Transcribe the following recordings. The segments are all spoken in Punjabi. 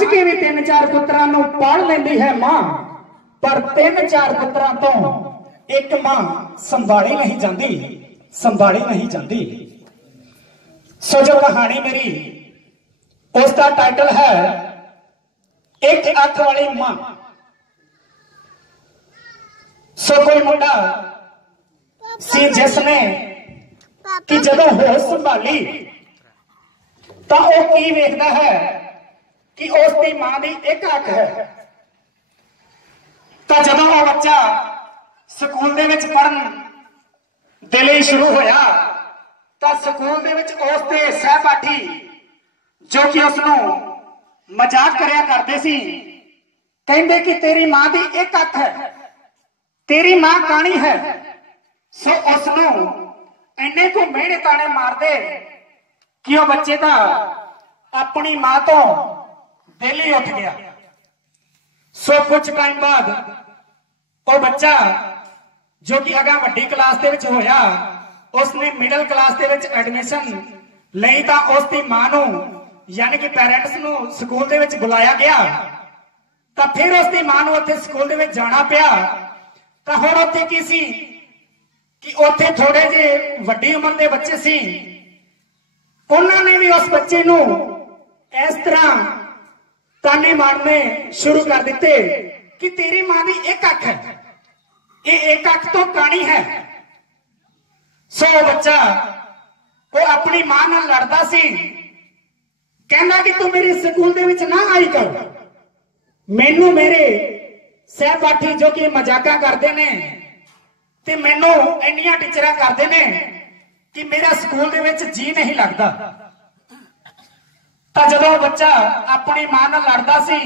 ਸਾਂਝ ਕੇ ਵੀ ਤਿੰਨ ਚਾਰ ਪੁੱਤਰਾਂ ਨੂੰ ਪਾਲ ਲੈਂਦੀ ਹੈ ਮਾਂ, ਪਰ ਤਿੰਨ ਚਾਰ ਪੁੱਤਰਾਂ ਤੋਂ ਇੱਕ ਮਾਂ ਸੰਭਾਲੀ ਨਹੀਂ ਜਾਂਦੀ, ਸੰਭਾਲੀ ਨਹੀਂ ਜਾਂਦੀ। ਸੋ ਜੋ ਕਹਾਣੀ ਮੇਰੀ, ਉਸ ਦਾ ਟਾਈਟਲ ਹੈ, ਇੱਕ ਅੱਖ ਵਾਲੀ ਮਾਂ। ਸੋ ਕੋਈ ਮੁੰਡਾ ਸੀ ਜਿਸ ਨੇ ਕਿ ਜਦੋਂ ਹੋਸ਼ ਸੰਭਾਲੀ, ਤਾਂ ਉਹ ਕੀ ਵੇਖਦਾ ਹੈ? ਕਿ ਉਸ ਦੀ ਮਾਂ ਦੀ ਇੱਕ ਅੱਖ ਹੈ। ਤਾਂ ਜਦੋਂ ਉਹ ਬੱਚਾ ਸਕੂਲ ਦੇ ਵਿੱਚ ਪੜਨ ਦੇ ਲਈ ਸ਼ੁਰੂ ਹੋਇਆ, ਤਾਂ ਸਕੂਲ ਦੇ ਵਿੱਚ ਉਸ ਦੇ ਸਹਿਪਾਠੀ ਜੋ ਕਿ ਉਸ ਨੂੰ ਮਜ਼ਾਕ ਕਰਿਆ ਕਰਦੇ ਸੀ, ਕਹਿੰਦੇ ਕਿ ਤੇਰੀ ਮਾਂ ਦੀ ਇੱਕ ਅੱਖ ਹੈ, ਤੇਰੀ ਮਾਂ ਕਾਣੀ ਹੈ। ਸੋ ਉਸ ਨੂੰ ਇੰਨੇ ਕੋ ਮਿਹਣੇ ਤਾਣੇ ਮਾਰਦੇ ਕਿ ਉਹ ਬੱਚੇ ਦਾ ਆਪਣੀ ਮਾਂ ਤੋਂ ਦਿਲ ਹੀ ਉੱਠ ਗਿਆ। ਸੋ ਕੁਝ ਟਾਈਮ ਬਾਅਦ ਉਹ ਬੱਚਾ ਜੋ ਕਿ ਅਗਾ ਵੱਡੀ ਕਲਾਸ ਦੇ ਵਿੱਚ ਹੋਇਆ, ਉਸਨੇ ਮਿਡਲ ਕਲਾਸ ਦੇ ਵਿੱਚ ਐਡਮਿਸ਼ਨ ਲਈ ਤਾਂ ਉਸ ਦੀ ਮਾਂ ਨੂੰ, ਯਾਨੀ ਕਿ ਪੈਰੈਂਟਸ ਨੂੰ ਸਕੂਲ ਦੇ ਵਿੱਚ ਬੁਲਾਇਆ ਗਿਆ। ਤਾਂ ਫਿਰ ਉਸ ਦੀ ਮਾਂ ਨੂੰ ਉੱਥੇ ਸਕੂਲ ਦੇ ਵਿੱਚ ਜਾਣਾ ਪਿਆ। ਤਾਂ ਹੁਣ ਉੱਥੇ ਕੀ ਸੀ? ਕਿ ਉੱਥੇ ਥੋੜੇ ਜਿਹੇ ਵੱਡੀ ਉਮਰ ਦੇ ਬੱਚੇ ਸੀ। ਉਹਨਾਂ ਨੇ ਵੀ ਉਸ ਬੱਚੇ ਨੂੰ ਇਸ ਤਰ੍ਹਾਂ ਤਾਨੇ ਮਾਰਨੇ ਸ਼ੁਰੂ ਕਰ ਦਿੱਤੇ ਕਿ ਤੇਰੀ ਮਾਂ ਦੀ ਇੱਕ ਅੱਖ ਹੈ। ਇਹ ਇੱਕ ਅੱਖ ਤੋਂ ਕਾਣੀ ਹੈ। ਸੋ ਬੱਚਾ, ਉਹ ਆਪਣੀ ਮਾਂ ਨਾਲ ਲੜਦਾ ਸੀ। ਕਹਿੰਦਾ ਕਿ ਤੂੰ ਮੇਰੇ ਸਕੂਲ ਦੇ ਵਿੱਚ ਨਾ ਆਈ ਕਰ। ਮੈਨੂੰ ਮੇਰੇ ਸਹਿਪਾਠੀ ਜੋ ਕਿ ਮਜ਼ਾਕਾਂ ਕਰਦੇ ਨੇ ਤੇ ਮੈਨੂੰ ਇੰਨੀਆਂ ਟੀਚਰਾਂ ਕਰਦੇ ਨੇ ਕਿ ਮੇਰਾ ਸਕੂਲ ਦੇ ਵਿੱਚ ਜੀ ਨਹੀਂ ਲੱਗਦਾ। ਤਾਂ ਜਦੋਂ ਉਹ ਬੱਚਾ ਆਪਣੀ ਮਾਂ ਨਾਲ ਲੜਦਾ ਸੀ,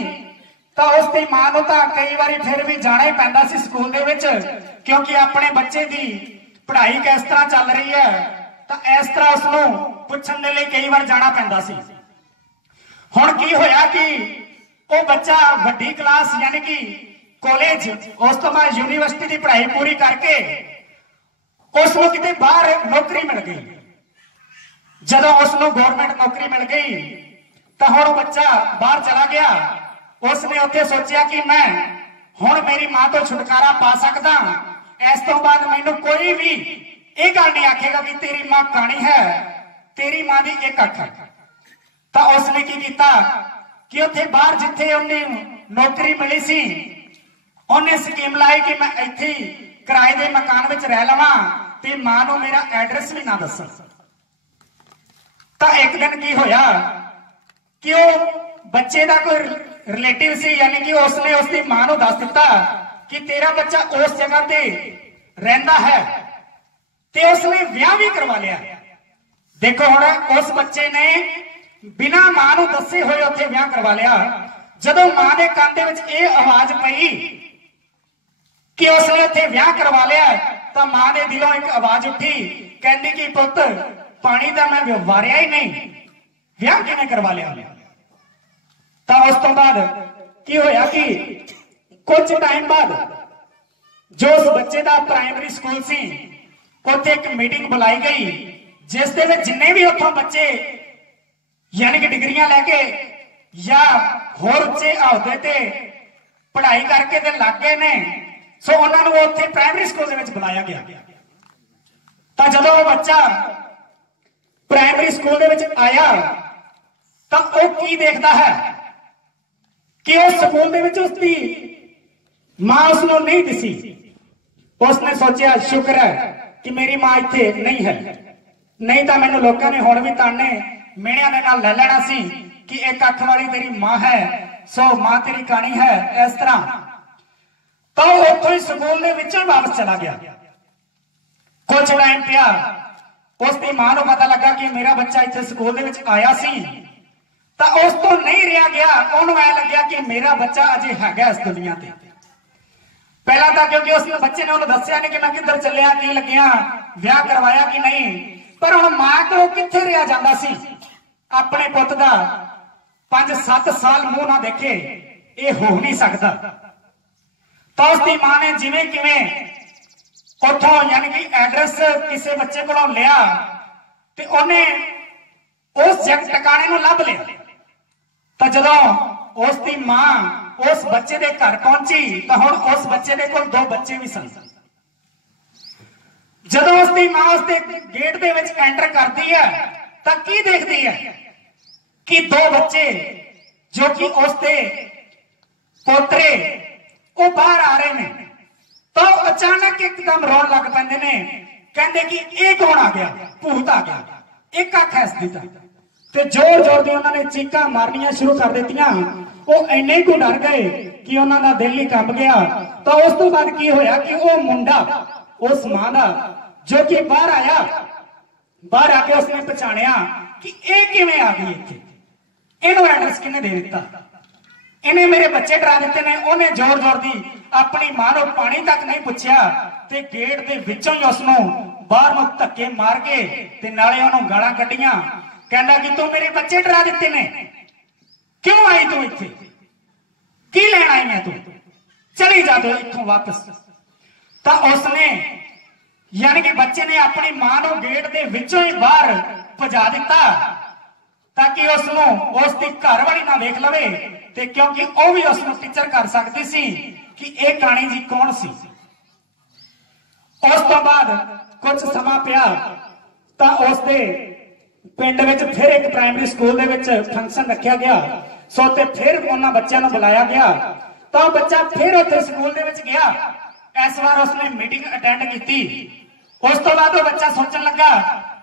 ਤਾਂ ਉਸ ਦੀ ਮਾਂ ਨੂੰ ਤਾਂ ਕਈ ਵਾਰੀ ਫਿਰ ਵੀ ਜਾਣਾ ਹੀ ਪੈਂਦਾ ਸੀ ਸਕੂਲ ਦੇ ਵਿੱਚ, ਕਿਉਂਕਿ ਆਪਣੇ ਬੱਚੇ ਦੀ ਪੜ੍ਹਾਈ ਕਿਸ ਤਰ੍ਹਾਂ ਚੱਲ ਰਹੀ ਹੈ, ਤਾਂ ਇਸ ਤਰ੍ਹਾਂ ਉਸ ਨੂੰ ਪੁੱਛਣ ਦੇ ਲਈ ਕਈ ਵਾਰ ਜਾਣਾ ਪੈਂਦਾ ਸੀ। ਹੁਣ ਕੀ ਹੋਇਆ ਕਿ ਉਹ ਬੱਚਾ ਵੱਡੀ ਕਲਾਸ ਯਾਨੀ ਕਿ ਕਾਲਜ ਉਸ ਤੋਂ ਬਾਅਦ ਯੂਨੀਵਰਸਿਟੀ ਦੀ ਪੜ੍ਹਾਈ ਪੂਰੀ ਕਰਕੇ ਉਸ ਨੂੰ ਕਿਤੇ ਬਾਹਰ ਨੌਕਰੀ ਮਿਲ ਗਈ। ਜਦੋਂ ਉਸ ਨੂੰ ਗਵਰਨਮੈਂਟ ਨੌਕਰੀ ਮਿਲ ਗਈ ਤਾਂ ਹੁਣ ਬੱਚਾ ਬਾਹਰ ਚਲਾ ਗਿਆ। ਉਸ ਨੇ ਉੱਥੇ ਸੋਚਿਆ ਕਿ ਮੈਂ ਹੁਣ ਮੇਰੀ ਮਾਂ ਤੋਂ ਛੁਟਕਾਰਾ ਪਾ ਸਕਦਾ। ਇਸ ਤੋਂ ਬਾਅਦ ਮੈਨੂੰ ਕੋਈ ਵੀ ਇਹ ਗੱਲ ਨਹੀਂ ਆਖੇਗਾ ਕਿ ਤੇਰੀ ਮਾਂ ਕਾਣੀ ਹੈ, ਤੇਰੀ ਮਾਂ ਦੀ ਇੱਕ ਅੱਖ। ਤਾਂ ਉਸ ਨੇ ਕੀ ਕੀਤਾ ਕਿ ਉੱਥੇ ਬਾਹਰ ਜਿੱਥੇ ਉਹਨੇ ਨੌਕਰੀ ਮਿਲੀ ਸੀ, ਉਹਨੇ ਸਕੀਮ ਲਾਈ ਕਿ ਮੈਂ ਇੱਥੇ ਕਿਰਾਏ ਦੇ ਮਕਾਨ ਵਿੱਚ ਰਹਿ ਲਵਾਂ ਤੇ ਮਾਂ ਨੂੰ ਮੇਰਾ ਐਡਰੈਸ ਵੀ ਨਾ ਦੱਸਾਂ ਤਾਂ ਇੱਕ ਦਿਨ ਕੀ ਹੋਇਆ? ਕਿ ਉਹ ਬੱਚੇ ਦਾ ਕੋਈ ਰਿਲੇਟਿਵ ਸੀ, ਯਾਨੀ ਕਿ ਉਸਨੇ ਉਸਦੀ ਮਾਂ ਨੂੰ ਦੱਸ ਦਿੱਤਾ ਕਿ ਤੇਰਾ ਬੱਚਾ ਉਸ ਜਗ੍ਹਾ ਤੇ ਰਹਿੰਦਾ ਹੈ ਤੇ ਉਸਨੇ ਵਿਆਹ ਵੀ ਕਰਵਾ ਲਿਆ। ਦੇਖੋ ਹੁਣ ਉਸ ਬੱਚੇ ਨੇ ਬਿਨਾ ਮਾਂ ਨੂੰ ਦੱਸੇ ਹੋਏ ਉੱਥੇ ਵਿਆਹ ਕਰਵਾ ਲਿਆ। ਜਦੋਂ ਮਾਂ ਦੇ ਕੰਨ ਦੇ ਵਿੱਚ ਇਹ ਆਵਾਜ਼ ਪਈ ਕਿ ਉਸਨੇ ਉੱਥੇ ਵਿਆਹ ਕਰਵਾ ਲਿਆ, ਤਾਂ ਮਾਂ ਦੇ ਦਿਲੋਂ ਇੱਕ ਆਵਾਜ਼ ਉੱਠੀ, ਕਹਿੰਦੀ ਕਿ ਪੁੱਤ, ਪਾਣੀ ਦਾ ਮੈਂ ਵਿਵਹਾਰਿਆ ਹੀ ਨਹੀਂ। ਵਿਆਹ ਕਿਵੇਂ ਕਰਵਾ ਲਿਆ? ਤਾਂ ਉਸ ਤੋਂ ਬਾਅਦ ਕੀ ਹੋਇਆ ਕਿ ਕੁਝ ਟਾਈਮ ਬਾਅਦ ਜੋ ਉਸ ਬੱਚੇ ਦਾ ਪ੍ਰਾਇਮਰੀ ਸਕੂਲ ਸੀ, ਉੱਥੇ ਇੱਕ ਮੀਟਿੰਗ ਬੁਲਾਈ ਗਈ, ਜਿਸ ਦੇ ਵਿੱਚ ਜਿੰਨੇ ਵੀ ਉੱਥੋਂ ਬੱਚੇ ਯਾਨੀ ਕਿ ਡਿਗਰੀਆਂ ਲੈ ਕੇ ਜਾਂ ਹੋਰ ਉੱਚੇ ਅਹੁਦੇ ਤੇ ਪੜ੍ਹਾਈ ਕਰਕੇ ਤੇ ਲੱਗ ਗਏ ਨੇ, ਸੋ ਉਹਨਾਂ ਨੂੰ ਉੱਥੇ ਪ੍ਰਾਇਮਰੀ ਸਕੂਲ ਦੇ ਵਿੱਚ ਬੁਲਾਇਆ ਗਿਆ। ਤਾਂ ਜਦੋਂ ਉਹ ਬੱਚਾ ਪ੍ਰਾਇਮਰੀ ਸਕੂਲ ਦੇ ਵਿੱਚ ਆਇਆ, ਤਾਂ ਉਹ ਕੀ ਦੇਖਦਾ ਹੈ? ਕਿ ਉਸ ਸਕੂਲ ਦੇ ਵਿੱਚ ਉਸ ਦੀ ਮਾਂ ਉਸ ਨੂੰ ਨਹੀਂ ਦਿਸੀ। ਉਸ ਨੇ ਸੋਚਿਆ, ਸ਼ੁਕਰ ਹੈ ਕਿ ਮੇਰੀ ਮਾਂ ਇੱਥੇ ਨਹੀਂ ਹੈ। ਨਹੀਂ ਤਾਂ ਮੈਨੂੰ ਲੋਕਾਂ ਨੇ ਹੁਣ ਵੀ ਤਾਨੇ ਮਿਹਣਿਆਂ ਦੇ ਨਾਲ ਲੈ ਲੈਣਾ ਸੀ ਕਿ ਇੱਕ ਅੱਖ ਵਾਲੀ ਤੇਰੀ ਮਾਂ ਹੈ, ਸੋ ਮਾਂ ਤੇਰੀ ਕਹਾਣੀ ਹੈ, ਇਸ ਤਰ੍ਹਾਂ। ਤਾਂ ਉਹ ਉੱਥੋਂ ਹੀ ਸਕੂਲ ਦੇ ਵਿੱਚੋਂ ਵਾਪਸ ਚਲਾ ਗਿਆ। ਕੁਝ ਟਾਈਮ ਪਿਆ ਉਸ ਦੀ ਮਾਂ ਨੂੰ ਪਤਾ ਲੱਗਾ ਕਿ ਮੇਰਾ ਬੱਚਾ ਇੱਥੇ ਸਕੂਲ ਦੇ ਵਿੱਚ ਆਇਆ ਸੀ। ਤਾਂ ਉਸ ਤੋਂ ਨਹੀਂ ਰਿਹਾ ਗਿਆ, ਉਹਨੂੰ ਐ ਲੱਗਿਆ ਕਿ ਮੇਰਾ ਬੱਚਾ ਅਜੇ ਹੈਗਾ ਇਸ ਦੁਨੀਆ ਤੇ। ਪਹਿਲਾਂ ਤਾਂ ਕਿਉਂਕਿ ਉਸ ਬੱਚੇ ਨੇ ਉਹਨੂੰ ਦੱਸਿਆ ਨਹੀਂ ਕਿ ਮੈਂ ਕਿੱਧਰ ਚੱਲਿਆ, ਕੀ ਲੱਗਿਆ, ਵਿਆਹ ਕਰਵਾਇਆ ਕਿ ਨਹੀਂ, ਪਰ ਹੁਣ ਮਾਂ ਤੋਂ ਕਿੱਥੇ ਰਿਹਾ ਜਾਂਦਾ ਸੀ? ਆਪਣੇ ਪੁੱਤ ਦਾ 5-7 ਸਾਲ ਮੂੰਹ ਨਾ ਦੇਖੇ, ਇਹ ਹੋ ਨਹੀਂ ਸਕਦਾ। ਤਾਂ ਉਸ ਦੀ ਮਾਂ ਨੇ ਜਿਵੇਂ ਕਿਵੇਂ ਉੱਥੋਂ ਯਾਨੀ ਕਿ ਐਡਰੈਸ ਕਿਸੇ ਬੱਚੇ ਕੋਲੋਂ ਲਿਆ ਤੇ ਉਹਨੇ ਉਸ ਜਗ ਟਿਕਾਣੇ ਨੂੰ ਲੱਭ ਲਿਆ। ਤਾਂ ਜਦੋਂ ਉਸ ਦੀ ਮਾਂ ਉਸ ਬੱਚੇ ਦੇ ਘਰ ਪਹੁੰਚੀ, ਤਾਂ ਹੁਣ ਉਸ ਬੱਚੇ ਦੇ ਕੋਲ ਦੋ ਬੱਚੇ ਵੀ ਸਨ। ਜਦੋਂ ਉਸ ਦੀ ਮਾਂ ਉਸ ਦੇ ਗੇਟ ਦੇ ਵਿੱਚ ਐਂਟਰ ਕਰਦੀ ਹੈ, ਤਾਂ ਕੀ ਦੇਖਦੀ ਹੈ? ਕਿ ਦੋ ਬੱਚੇ ਜੋ ਕਿ ਉਸ ਦੇ ਪੋਤਰੇ ਉਹ ਬਾਹਰ ਆ ਰਹੇ ਨੇ। ਤਾਂ ਉਹ ਅਚਾਨਕ ਇੱਕਦਮ ਰੋਣ ਲੱਗ ਪੈਂਦੇ ਨੇ। ਕਹਿੰਦੇ ਕਿ ਇਹ ਕੌਣ ਆ ਗਿਆ? ਭੂਤ ਆ ਗਿਆ। ਇੱਕ ਅੱਖ ਐਸ ਦੀ ਤਾਂ। ਤੇ ਜ਼ੋਰ ਜ਼ੋਰ ਦੀ ਉਹਨਾਂ ਨੇ ਚੀਕਾਂ ਮਾਰਨੀਆਂ ਸ਼ੁਰੂ ਕਰ ਦਿੱਤੀਆਂ, ਉਹ ਇੰਨੇ ਕੁ ਡਰ ਗਏ ਕਿ ਉਹਨਾਂ ਦਾ ਦਿਲ ਹੀ ਕੰਬ ਗਿਆ। ਤਾਂ ਉਸ ਤੋਂ ਬਾਅਦ ਕੀ ਹੋਇਆ ਕਿ ਉਹ ਮੁੰਡਾ, ਉਸ ਮਾਂ ਦਾ, ਜੋ ਕਿ ਬਾਹਰ ਆਇਆ, ਬਾਹਰ ਆ ਕੇ ਉਸਨੇ ਪਛਾਣਿਆ ਕਿ ਇਹ ਕਿਵੇਂ ਆ ਗਈ ਇੱਥੇ? ਇਹਨੂੰ ਐਡਰੈਸ ਕਿਹਨੇ ਦੇ ਦਿੱਤਾ? ਇਹਨੇ ਮੇਰੇ ਬੱਚੇ ਡਰਾ ਦਿੱਤੇ ਨੇ। ਉਹਨੇ ਜ਼ੋਰ ਜ਼ੋਰ ਦੀ ਆਪਣੀ ਮਾਂ ਨੂੰ ਪਾਣੀ ਤੱਕ ਨਹੀਂ ਪੁੱਛਿਆ ਤੇ ਗੇਟ ਦੇ ਵਿੱਚੋਂ ਹੀ ਉਸ ਨੂੰ ਬਾਹਰ ਨੂੰ ਧੱਕੇ ਮਾਰ ਕੇ ਤੇ ਨਾਲੇ ਉਹਨੂੰ ਗਾਲਾਂ ਕੱਢੀਆਂ। ਕਹਿੰਦਾ ਕਿ ਤੂੰ ਮੇਰੇ ਬੱਚੇ ਡਰਾ ਦਿੱਤੇ ਨੇ। ਕਿਉਂ ਆਈ ਤੂੰ ਇੱਥੇ? ਕੀ ਲੈਣ ਆਈ ਮੈਂ ਤੂੰ? ਚਲੀ ਜਾ ਤੂੰ ਇੱਥੋਂ ਵਾਪਸ। ਤਾਂ ਉਸਨੇ, ਯਾਨੀ ਕਿ ਬੱਚੇ ਨੇ ਆਪਣੀ ਮਾਂ ਨੂੰ ਗੇਟ ਦੇ ਵਿੱਚੋਂ ਹੀ ਬਾਹਰ ਭਜਾ ਦਿੱਤਾ, ਤਾਂ ਕਿ ਉਸ ਨੂੰ ਉਸ ਦੀ ਘਰ ਨਾ ਵੇਖ ਲਵੇ ਤੇ ਕਿਉਂਕਿ ਉਹ ਵੀ ਉਸ ਨੂੰ ਟੀਚਰ ਕਰ ਸਕਦੀ ਸੀ ਕਿ ਇਹ ਕਾਣੀ ਜੀ ਕੌਣ ਸੀ। ਉਸ ਤੋਂ ਬਾਅਦ ਕੁਝ ਸਮਾਂ ਪਿਆ ਤਾਂ ਉਸ ਦੇ ਪਿੰਡ ਵਿੱਚ ਫਿਰ ਇੱਕ ਪ੍ਰਾਇਮਰੀ ਸਕੂਲ ਦੇ ਵਿੱਚ ਫੰਕਸ਼ਨ ਰੱਖਿਆ ਗਿਆ। ਸੋ ਤੇ ਫਿਰ ਉਹਨਾਂ ਬੱਚਿਆਂ ਨੂੰ ਬੁਲਾਇਆ ਗਿਆ। ਤਾਂ ਉਹ ਬੱਚਾ ਫਿਰ ਉੱਥੇ ਸਕੂਲ ਦੇ ਵਿੱਚ ਗਿਆ। ਇਸ ਵਾਰ ਉਸਨੇ ਮੀਟਿੰਗ ਅਟੈਂਡ ਕੀਤੀ। ਉਸ ਤੋਂ ਬਾਅਦ ਉਹ ਬੱਚਾ ਸੋਚਣ ਲੱਗਾ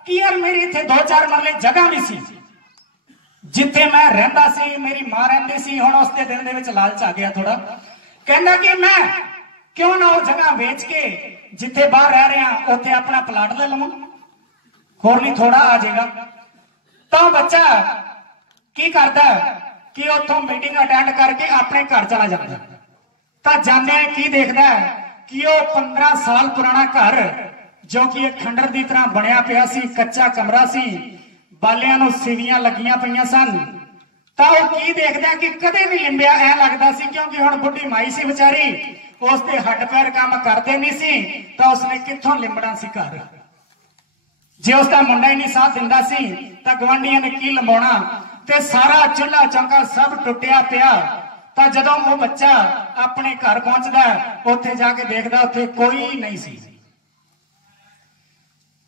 ਕਿ ਯਾਰ ਮੇਰੀ ਇੱਥੇ 2-4 ਮਰਲੇ ਜਗ੍ਹਾ ਵੀ ਸੀ। ਜਿੱਥੇ ਮੈਂ ਰਹਿੰਦਾ ਸੀ, ਮੇਰੀ ਮਾਂ ਰਹਿੰਦੀ ਸੀ, ਹੁਣ ਉਸਦੇ ਦਿਲ ਦੇ ਵਿੱਚ ਲਾਲਚ ਆ ਗਿਆ ਥੋੜਾ ਕਹਿੰਦਾ ਕਿ ਮੈਂ ਕਿਉਂ ਨਾ ਉਹ ਜਗ੍ਹਾ ਵੇਚ ਕੇ ਜਿੱਥੇ ਬਾਹਰ ਰਹਿ ਰਿਹਾ, ਉੱਥੇ ਆਪਣਾ ਪਲਾਟ ਲੈ ਲਵਾਂ। ਹੋਰ ਨਹੀਂ ਥੋੜਾ ਆ ਜਾਏਗਾ। ਤਾਂ ਉਹ ਬੱਚਾ ਕੀ ਕਰਦਾ ਕਿ ਉੱਥੋਂ ਮੀਟਿੰਗ ਅਟੈਂਡ ਕਰਕੇ ਆਪਣੇ ਘਰ ਚਲਾ ਜਾਂਦਾ। ਤਾਂ ਜਾਂਦੇ ਕੀ ਦੇਖਦਾ ਕਿ ਉਹ 15 ਸਾਲ ਪੁਰਾਣਾ ਘਰ, ਜੋ ਕਿ ਇੱਕ ਖੰਡਰ ਦੀ ਤਰ੍ਹਾਂ ਬਣਿਆ ਪਿਆ ਸੀ, ਕੱਚਾ ਕਮਰਾ ਸੀ, ਬਾਲਿਆਂ ਨੂੰ ਸਿਵੀਆਂ ਲੱਗੀਆਂ ਪਈਆਂ ਸਨ। ਤਾਂ ਉਹ ਕੀ ਦੇਖਦਾ ਕਿ ਕਦੇ ਵੀ ਲਿੰਬਿਆ ਐ ਲੱਗਦਾ ਸੀ, ਕਿਉਂਕਿ ਹੁਣ ਬੁੱਢੀ ਮਾਈ ਸੀ ਵਿਚਾਰੀ, ਉਸ ਦੇ ਹੱਡ ਪੈਰ ਕੰਮ ਕਰਦੇ ਨਹੀਂ ਸੀ, ਤਾਂ ਉਸਨੇ ਕਿੱਥੋਂ ਲਿੰਬਣਾ ਸੀ ਘਰ? ਜੇ ਉਸ ਦਾ ਮੁੰਡਾ ਹੀ ਨਹੀਂ ਸਾਥ ਦਿੰਦਾ ਸੀ, ਤਾਂ ਗਵਾਂਢੀਆਂ ਨੇ ਕੀ ਲੰਬਾਉਣਾ? ਤੇ ਸਾਰਾ ਚੁੱਲ੍ਹਾ ਚੌਂਕਾ ਸਭ ਟੁੱਟਿਆ ਪਿਆ। ਤਾਂ ਜਦੋਂ ਉਹ ਬੱਚਾ ਆਪਣੇ ਘਰ ਪਹੁੰਚਦਾ, ਉੱਥੇ ਜਾ ਕੇ ਦੇਖਦਾ ਉੱਥੇ ਕੋਈ ਨਹੀਂ ਸੀ।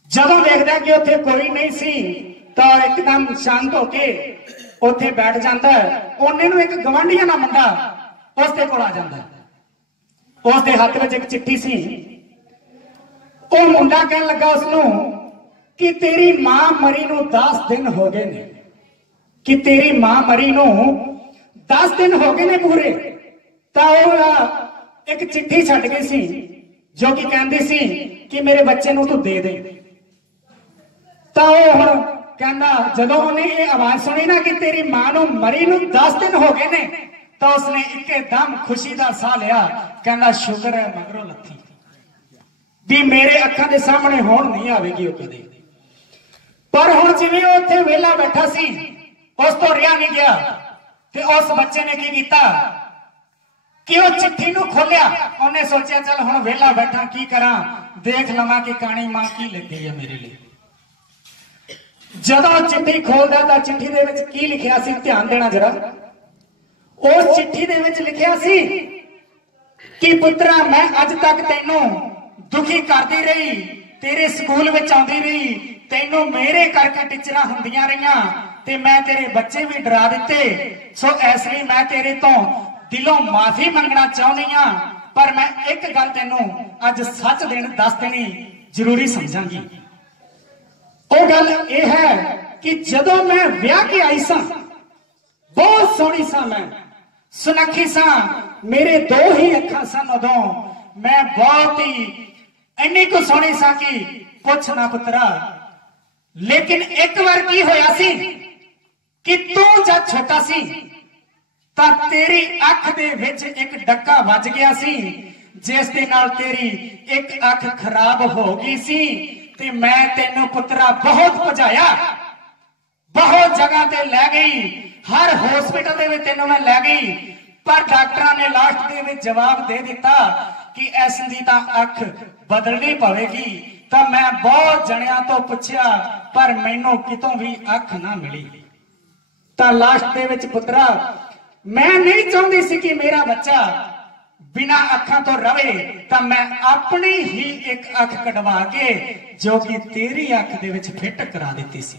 ਜਦੋਂ ਦੇਖਦਾ ਕਿ ਉੱਥੇ ਕੋਈ ਨਹੀਂ ਸੀ, ਤਾਂ ਇੱਕਦਮ ਸ਼ਾਂਤ ਹੋ ਕੇ ਉੱਥੇ ਬੈਠ ਜਾਂਦਾ। ਉਹਨੇ ਨੂੰ ਇੱਕ ਗਵਾਂਢੀਆਂ ਦਾ ਮੁੰਡਾ ਉਸ ਦੇ ਕੋਲ ਆ ਜਾਂਦਾ। ਉਸ ਦੇ ਹੱਥ ਵਿੱਚ ਇੱਕ ਚਿੱਠੀ ਸੀ। ਉਹ ਮੁੰਡਾ ਕਹਿਣ ਲੱਗਾ ਉਸ ਨੂੰ ਕਿ ਤੇਰੀ ਮਾਂ ਮਰੀ ਨੂੰ 10 ਦਿਨ ਹੋ ਗਏ ਨੇ। ਕਿ ਤੇਰੀ ਮਾਂ ਮਰੀ ਨੂੰ 10 ਦਿਨ ਹੋ ਗਏ ਨੇ ਪੂਰੇ। ਤਾਂ ਉਹ ਇੱਕ ਚਿੱਠੀ ਛੱਡ ਗਈ ਸੀ, ਜੋ ਕਿ ਕਹਿੰਦੀ ਸੀ ਕਿ ਮੇਰੇ ਬੱਚੇ ਨੂੰ ਤੂੰ ਦੇ ਦੇ। ਤਾਂ ਉਹ ਹੁਣ ਕਹਿੰਦਾ, ਜਦੋਂ ਉਹਨੇ ਇਹ ਆਵਾਜ਼ ਸੁਣੀ ਨਾ ਕਿ ਤੇਰੀ ਮਾਂ ਨੂੰ ਮਰੀ ਨੂੰ 10 ਦਿਨ ਹੋ ਗਏ ਨੇ, ਤਾਂ ਉਸਨੇ ਇੱਕੇ ਦਮ ਖੁਸ਼ੀ ਦਾ ਸਾਹ ਲਿਆ। ਕਹਿੰਦਾ, ਸ਼ੁਕਰ ਹੈ, ਮਗਰੋਂ ਲੱਥੀ। ਵੀ ਮੇਰੇ ਅੱਖਾਂ ਦੇ ਸਾਹਮਣੇ ਹੁਣ ਨਹੀਂ ਆਵੇਗੀ ਉਹ ਕਦੇ। ਪਰ ਹੁਣ ਜਿਵੇਂ ਉਹ ਉੱਥੇ ਵਿਹਲਾ ਬੈਠਾ ਸੀ, ਉਸ ਤੋਂ ਰਿਆ ਨਹੀਂ ਗਿਆ। ਤੇ ਉਸ ਬੱਚੇ ਨੇ ਕੀ ਕੀਤਾ? ਕਿ ਉਹ ਚਿੱਠੀ ਨੂੰ ਖੋਲਿਆ ਉਹਨੇ ਸੋਚਿਆ, ਚੱਲ ਹੁਣ ਵਿਹਲਾ ਬੈਠਾ, ਕੀ ਕਰਾਂ? ਦੇਖ ਲਵਾਂ ਕਿ ਕਾਣੀ ਮਾਂ ਕੀ ਲਿਖੀ ਹੈ ਮੇਰੇ ਲਈ। ਜਦੋਂ ਚਿੱਠੀ ਖੋਲਦਾ, ਤਾਂ ਚਿੱਠੀ ਦੇ ਵਿੱਚ ਕੀ ਲਿਖਿਆ ਸੀ? ਧਿਆਨ ਦੇਣਾ ਜਰਾ। ਉਸ ਚਿੱਠੀ ਦੇ ਵਿੱਚ ਲਿਖਿਆ ਸੀ ਕਿ ਪੁੱਤਰਾ, ਮੈਂ ਅੱਜ ਤੱਕ ਤੈਨੂੰ ਦੁਖੀ ਕਰਦੀ ਰਹੀ, ਤੇਰੇ ਸਕੂਲ ਵਿੱਚ ਆਉਂਦੀ ਰਹੀ ਤੈਨੂੰ ਮੇਰੇ ਕਰਕੇ ਟੀਚਰਾਂ ਹੁੰਦੀਆਂ ਰਹੀਆਂ ਤੇ ਮੈਂ ਤੇਰੇ ਬੱਚੇ ਵੀ ਡਰਾ ਦਿੱਤੇ। ਸੋ ਇਸ ਲਈ ਮੈਂ ਤੇਰੇ ਤੋਂ ਦਿਲੋਂ ਮਾਫੀ ਮੰਗਣਾ ਚਾਹੁੰਦੀ ਆ ਪਰ ਮੈਂ ਇੱਕ ਗੱਲ ਤੈਨੂੰ ਅੱਜ ਸੱਚ ਦੇਣ, ਦੱਸ ਦੇਣੀ ਜ਼ਰੂਰੀ ਸਮਝਾਂਗੀ। ਉਹ ਗੱਲ ਇਹ ਹੈ ਕਿ ਜਦੋਂ ਮੈਂ ਵਿਆਹ ਕੇ ਆਈ ਸਾਂ, ਬਹੁਤ ਸੋਹਣੀ ਸਾਂ ਮੈਂ, ਸੁਨੱਖੀ ਸਾਂ, ਮੇਰੇ ਦੋ ਹੀ ਅੱਖਾਂ ਸਨ ਉਦੋਂ, ਮੈਂ ਬਹੁਤ ਹੀ ਇੰਨੀ ਕੁ ਸੋਹਣੀ ਸਾਂ ਕਿ ਪੁੱਛ ਨਾ ਪੁੱਤਰਾ ਲੇਕਿਨ ਇੱਕ ਵਾਰ ਕੀ ਹੋਇਆ ਸੀ? ਕਿ ਤੂੰ ਜਦ ਛੋਟਾ ਸੀ, ਤਾਂ ਤੇਰੀ ਅੱਖ ਦੇ ਵਿੱਚ ਇੱਕ ਡੱਕਾ ਵੱਜ ਗਿਆ ਸੀ, ਜਿਸ ਦੇ ਨਾਲ ਤੇਰੀ ਇੱਕ ਅੱਖ ਖਰਾਬ ਹੋ ਗਈ ਸੀ, ਤੇ ਮੈਂ ਤੈਨੂੰ ਪੁੱਤਰਾ ਬਹੁਤ ਭਜਾਇਆ ਬਹੁਤ ਜਗ੍ਹਾ ਤੇ ਲੈ ਗਈ। ਹਰ ਹਸਪੀਟਲ ਦੇ ਵਿੱਚ ਤੈਨੂੰ ਮੈਂ ਲੈ ਗਈ। ਪਰ ਡਾਕਟਰਾਂ ਨੇ ਲਾਸਟ ਦੇ ਵਿੱਚ ਜਵਾਬ ਦੇ ਦਿੱਤਾ ਕਿ ਇਸ ਦੀ ਤਾਂ ਅੱਖ ਬਦਲਣੀ ਪਵੇਗੀ। ਤਾਂ ਮੈਂ ਬਹੁਤ ਜਣਿਆਂ ਤੋਂ ਪੁੱਛਿਆ, ਪਰ ਮੈਨੂੰ ਕਿਤੋਂ ਵੀ ਅੱਖ ਨਾ ਮਿਲੀ। ਤਾਂ ਲਾਸਟ ਦੇ ਵਿੱਚ ਪੁੱਤਰਾ, ਮੈਂ ਨਹੀਂ ਚਾਹੁੰਦੀ ਸੀ ਕਿ ਮੇਰਾ ਬੱਚਾ ਬਿਨਾ ਅੱਖਾਂ ਤੋਂ ਰਵੇ, ਤਾਂ ਮੈਂ ਆਪਣੀ ਹੀ ਇੱਕ ਅੱਖ ਕਢਵਾ ਕੇ ਜੋ ਕਿ ਤੇਰੀ ਅੱਖ ਦੇ ਵਿੱਚ ਫਿੱਟ ਕਰਾ ਦਿੱਤੀ ਸੀ।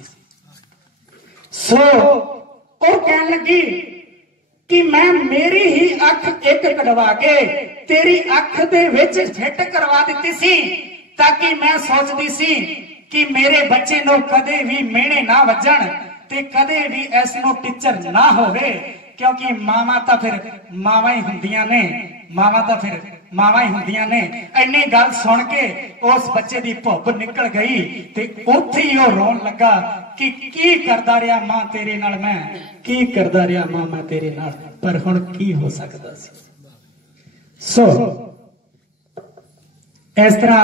ਸੋ, ਉਹ ਕਹਿਣ ਲੱਗੀ ਕਿ ਮੈਂ ਮੇਰੀ ਹੀ ਅੱਖ ਇੱਕ ਕਢਵਾ ਕੇ ਤੇਰੀ ਅੱਖ ਦੇ ਵਿੱਚ ਫਿੱਟ ਕਰਵਾ ਦਿੱਤੀ ਸੀ। ਤਾਂ ਕਿ ਮੈਂ ਸੋਚਦੀ ਸੀ ਕਿ ਮੇਰੇ ਬੱਚੇ ਨੂੰ ਕਦੇ ਵੀ ਮਿਹਣੇ ਨਾ ਵੱਜਣ ਤੇ ਕਦੇ ਵੀ ਇਸ ਨੂੰ ਟੀਚਰ ਨਾ ਹੋਵੇ, ਕਿਉਂਕਿ ਮਾਵਾਂ ਤਾਂ ਫਿਰ ਮਾਵਾਂ ਹੀ ਹੁੰਦੀਆਂ ਨੇ, ਮਾਵਾਂ ਤਾਂ ਫਿਰ ਮਾਵਾਂ ਹੀ ਹੁੰਦੀਆਂ ਨੇ। ਇੰਨੀ ਗੱਲ ਸੁਣ ਕੇ ਉਸ ਬੱਚੇ ਦੀ ਭੁੱਬ ਨਿਕਲ ਗਈ ਤੇ ਉੱਥੇ ਹੀ ਉਹ ਰੋਣ ਲੱਗਾ ਕਿ ਕੀ ਕਰਦਾ ਰਿਹਾ ਮਾਂ ਤੇਰੇ ਨਾਲ ਮੈਂ, ਕੀ ਕਰਦਾ ਰਿਹਾ ਮਾਂ ਮੈਂ ਤੇਰੇ ਨਾਲ, ਪਰ ਹੁਣ ਕੀ ਹੋ ਸਕਦਾ ਸੀ। ਸੋ, ਇਸ ਤਰ੍ਹਾਂ